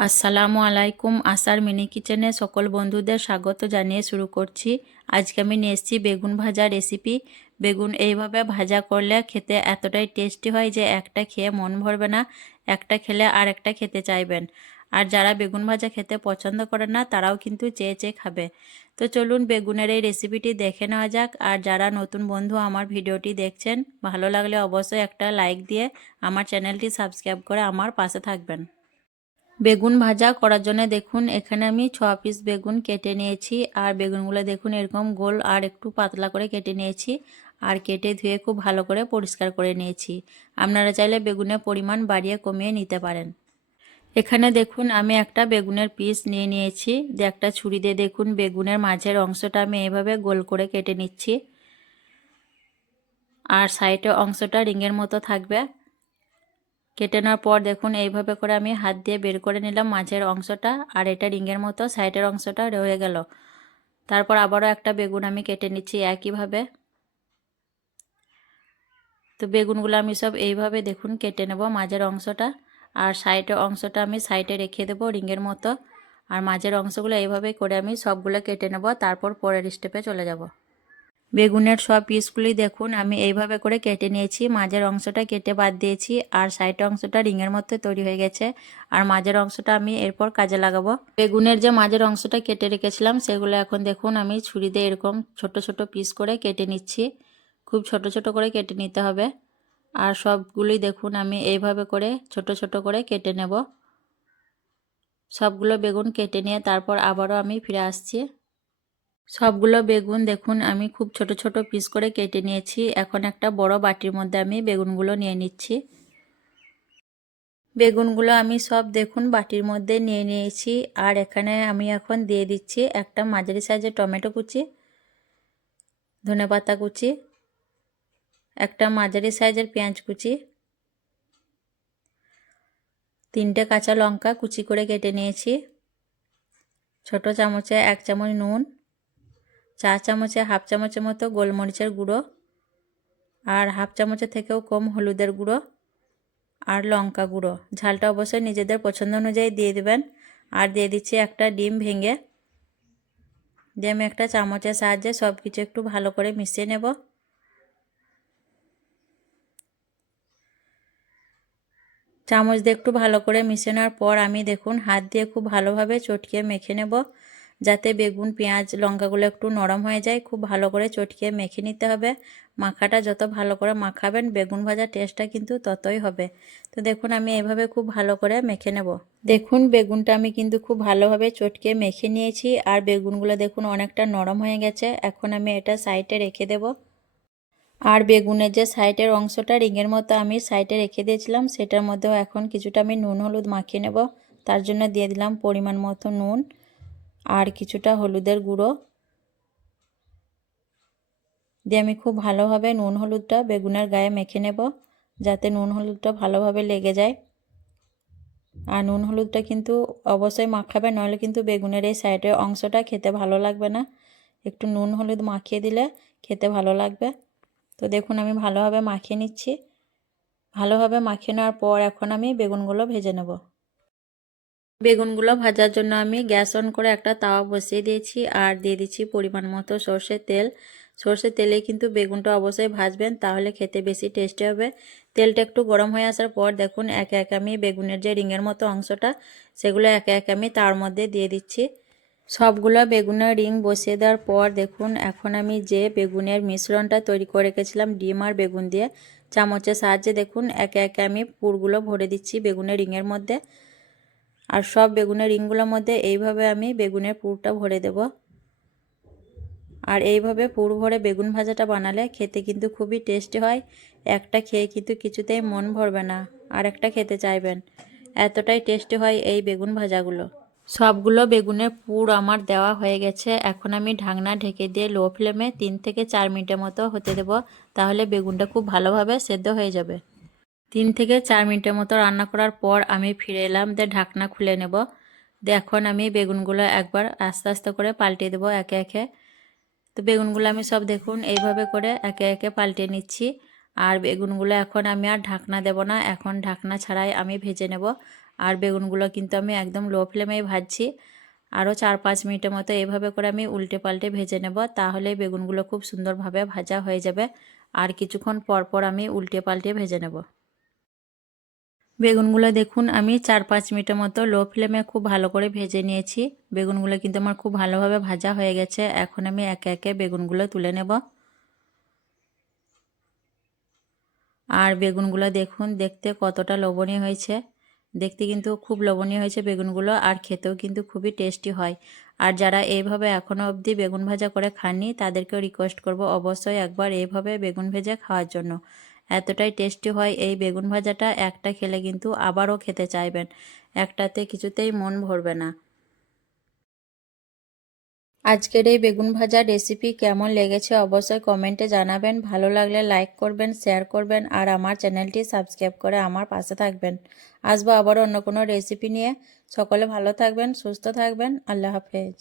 আসসালামু আলাইকুম। আসার মিনি কিচেনে সকল বন্ধুদের স্বাগত জানিয়ে শুরু করছি। আজকে আমি নিয়ে এসেছি বেগুন ভাজা রেসিপি। বেগুন এইভাবে ভাজা করলে খেতে এতটাই টেস্টি হয় যে একটা খেয়ে মন ভরবে না, একটা খেলে আর একটা খেতে চাইবেন। আর যারা বেগুন ভাজা খেতে পছন্দ করে না তারাও কিন্তু চেয়ে চেয়ে খাবে। তো চলুন বেগুনের এই রেসিপিটি দেখে নেওয়া যাক। আর যারা নতুন বন্ধু আমার ভিডিওটি দেখছেন, ভালো লাগলে অবশ্যই একটা লাইক দিয়ে আমার চ্যানেলটি সাবস্ক্রাইব করে আমার পাশে থাকবেন। বেগুন ভাজা করার জন্য দেখুন এখানে আমি 6 পিস বেগুন কেটে নিয়েছি। আর বেগুনগুলো দেখুন এরকম গোল আর একটু পাতলা করে কেটে নিয়েছি। আর কেটে ধুয়ে খুব ভালো করে পরিষ্কার করে নিয়েছি। আপনারা চাইলে বেগুনের পরিমাণ বাড়িয়ে কমিয়ে নিতে পারেন। এখানে দেখুন আমি একটা বেগুনের পিস নিয়ে নিয়েছি। একটা ছুরি দিয়ে দেখুন বেগুনের মাঝের অংশটা আমি এইভাবে গোল করে কেটে নিচ্ছি। আর সাইডের অংশটা রিংয়ের মতো থাকবে। কেটে নেওয়ার পর দেখুন এইভাবে করে আমি হাত দিয়ে বের করে নিলাম মাঝের অংশটা। আর এটা রিংয়ের মতো সাইডের অংশটা রয়ে গেল। তারপর আবারও একটা বেগুন আমি কেটে নিচ্ছি একইভাবে। তো বেগুনগুলো আমি সব এইভাবে দেখুন কেটে নেব মাঝের অংশটা। আর সাইডের অংশটা আমি সাইডে রেখে দেবো রিংয়ের মতো। আর মাঝের অংশগুলো এইভাবে করে আমি সবগুলো কেটে নেব। তারপর পরের স্টেপে চলে যাব। বেগুনের সব পিসগুলি দেখুন আমি এইভাবে করে কেটে নিয়েছি। মাঝের অংশটা কেটে বাদ দিয়েছি। আর সাইডের অংশটা রিংয়ের মধ্যে তৈরি হয়ে গেছে। আর মাঝের অংশটা আমি এরপর কাজে লাগাবো। বেগুনের যে মাঝের অংশটা কেটে রেখেছিলাম সেগুলো এখন দেখুন আমি ছুরি দিয়ে এরকম ছোট ছোট পিস করে কেটে নিচ্ছি। খুব ছোট ছোট করে কেটে নিতে হবে। আর সবগুলি দেখুন আমি এইভাবে করে ছোট ছোট করে কেটে নেব। সবগুলো বেগুন কেটে নিয়ে তারপর আবারও আমি ফিরে আসছি। সবগুলো বেগুন দেখুন আমি খুব ছোট ছোট পিস করে কেটে নিয়েছি। এখন একটা বড় বাটির মধ্যে আমি বেগুনগুলো নিয়ে নিচ্ছি। বেগুনগুলো আমি সব দেখুন বাটির মধ্যে নিয়ে নিয়েছি। আর এখানে আমি এখন দিয়ে দিচ্ছি একটা মাঝারি সাইজের টমেটো কুচি, ধনেপাতা কুচি, একটা মাঝারি সাইজের পেঁয়াজ কুচি, 3টে কাঁচা লঙ্কা কুচি করে কেটে নিয়েছি, ছোট চামচে 1 চামচ নুন, 4 চামচে হাফ চামচের মতো গোলমরিচের গুঁড়ো, আর হাফ চামচের থেকেও কম হলুদের গুঁড়ো, আর লঙ্কা গুঁড়ো। ঝালটা অবশ্যই নিজেদের পছন্দ অনুযায়ী দিয়ে দেবেন। আর দিয়ে দিচ্ছি একটা ডিম ভেঙে। দিয়ে আমি একটা চামচের সাহায্যে সব কিছু একটু ভালো করে মিশিয়ে নেব। চামচ দিয়ে একটু ভালো করে মিশিয়ে নেওয়ার পর আমি দেখুন হাত দিয়ে খুব ভালোভাবে চটকিয়ে মেখে নেব, যাতে বেগুন পেঁয়াজ লঙ্কাগুলো একটু নরম হয়ে যায়। খুব ভালো করে চটকিয়ে মেখে নিতে হবে। মাখাটা যত ভালো করে মাখাবেন বেগুন ভাজার টেস্টটা কিন্তু ততই হবে। তো দেখুন আমি এইভাবে খুব ভালো করে মেখে নেব। দেখুন বেগুনটা আমি কিন্তু খুব ভালোভাবে চটকিয়ে মেখে নিয়েছি। আর বেগুনগুলো দেখুন অনেকটা নরম হয়ে গেছে। এখন আমি এটা সাইডে রেখে দেব। আর বেগুনের যে সাইডের অংশটা রিংয়ের মতো আমি সাইডে রেখে দিয়েছিলাম সেটার মধ্যেও এখন কিছুটা আমি নুন হলুদ মাখিয়ে নেব। তার জন্য দিয়ে দিলাম পরিমাণ মতো নুন আর কিছুটা হলুদের গুঁড়ো। দিয়ে আমি খুব ভালোভাবে নুন হলুদটা বেগুনের গায়ে মেখে নেব, যাতে নুন হলুদটা ভালোভাবে লেগে যায়। আর নুন হলুদটা কিন্তু অবশ্যই মাখাবে, নইলে কিন্তু বেগুনের এই সাইডের অংশটা খেতে ভালো লাগবে না। একটু নুন হলুদ মাখিয়ে দিলে খেতে ভালো লাগবে। তো দেখুন আমি ভালোভাবে মাখিয়ে নিচ্ছি। ভালোভাবে মাখিয়ে নেওয়ার পর এখন আমি বেগুনগুলো ভেজে নেব। বেগুনগুলো ভাজার জন্য আমি গ্যাস অন করে একটা তাওয়া বসিয়ে দিয়েছি। আর দিয়ে দিচ্ছি পরিমাণ মতো সর্ষের তেল। সর্ষের তেলে কিন্তু বেগুনটা অবশ্যই ভাজবেন, তাহলে খেতে বেশি টেস্টি হবে। তেলটা একটু গরম হয়ে আসার পর দেখুন একে একে আমি বেগুনের যে রিংয়ের মতো অংশটা সেগুলো একে একে আমি তার মধ্যে দিয়ে দিচ্ছি। সবগুলো বেগুনের রিং বসিয়ে দেওয়ার পর দেখুন এখন আমি যে বেগুনের মিশ্রণটা তৈরি করে রেখেছিলাম ডিম আর বেগুন দিয়ে, চামচের সাহায্যে দেখুন একে একে আমি পুরগুলো ভরে দিচ্ছি বেগুনের রিংয়ের মধ্যে। আর সব বেগুনের রিংগুলোর মধ্যে এইভাবে আমি বেগুনের পুরটা ভরে দেব। আর এইভাবে পুর ভরে বেগুন ভাজাটা বানালে খেতে কিন্তু খুবই টেস্টি হয়। একটা খেয়ে কিন্তু কিছুতেই মন ভরবে না, আর একটা খেতে চাইবেন। এতটাই টেস্টি হয় এই বেগুন ভাজাগুলো। সবগুলো বেগুনের পুর আমার দেওয়া হয়ে গেছে। এখন আমি ঢাকনা ঢেকে দিয়ে লো ফ্লেমে 3 থেকে 4 মিনিটের মতো হতে দেব, তাহলে বেগুনটা খুব ভালোভাবে সেদ্ধ হয়ে যাবে। 3 থেকে 4 মিনিটের মতো রান্না করার পর আমি ফিরে এলাম। দিয়ে ঢাকনা খুলে নেব। দিয়ে এখন আমি বেগুনগুলো একবার আস্তে আস্তে করে পাল্টে দেবো একে একে। তো বেগুনগুলো আমি সব দেখুন এইভাবে করে একে একে পাল্টে নিচ্ছি। আর বেগুনগুলো এখন আমি আর ঢাকনা দেব না, এখন ঢাকনা ছাড়াই আমি ভেজে নেব। আর বেগুনগুলো কিন্তু আমি একদম লো ফ্লেমেই ভাজছি। আরও 4-5 মিনিটের মতো এইভাবে করে আমি উল্টে পাল্টে ভেজে নেব, তাহলেই বেগুনগুলো খুব সুন্দরভাবে ভাজা হয়ে যাবে। আর কিছুক্ষণ পর পর আমি উল্টে পাল্টে ভেজে নেব। বেগুনগুলো দেখুন আমি 4-5 মিনিটের মতো লো ফ্লেমে খুব ভালো করে ভেজে নিয়েছি। বেগুনগুলো কিন্তু আমার খুব ভালোভাবে ভাজা হয়ে গেছে। এখন আমি একে একে বেগুনগুলো তুলে নেব। আর বেগুনগুলো দেখুন দেখতে কতটা লোভনীয় হয়েছে। দেখতে কিন্তু খুব লোভনীয় হয়েছে বেগুনগুলো, আর খেতেও কিন্তু খুবই টেস্টি হয়। আর যারা এইভাবে এখনও অবধি বেগুন ভাজা করে খাননি তাদেরকেও রিকোয়েস্ট করব অবশ্যই একবার এইভাবে বেগুন ভেজে খাওয়ার জন্য। এতটাই টেস্টি হয় এই বেগুন ভাজাটা, একটা খেলে কিন্তু আবারও খেতে চাইবেন, একটাতে কিছুতেই মন ভরবে না। আজকের এই বেগুন ভাজা রেসিপি কেমন লেগেছে অবশ্যই কমেন্টে জানাবেন। ভালো লাগলে লাইক করবেন, শেয়ার করবেন, আর আমার চ্যানেলটি সাবস্ক্রাইব করে আমার পাশে থাকবেন। আসবো আবারও অন্য কোনো রেসিপি নিয়ে। সকলে ভালো থাকবেন, সুস্থ থাকবেন। আল্লাহ হাফেজ।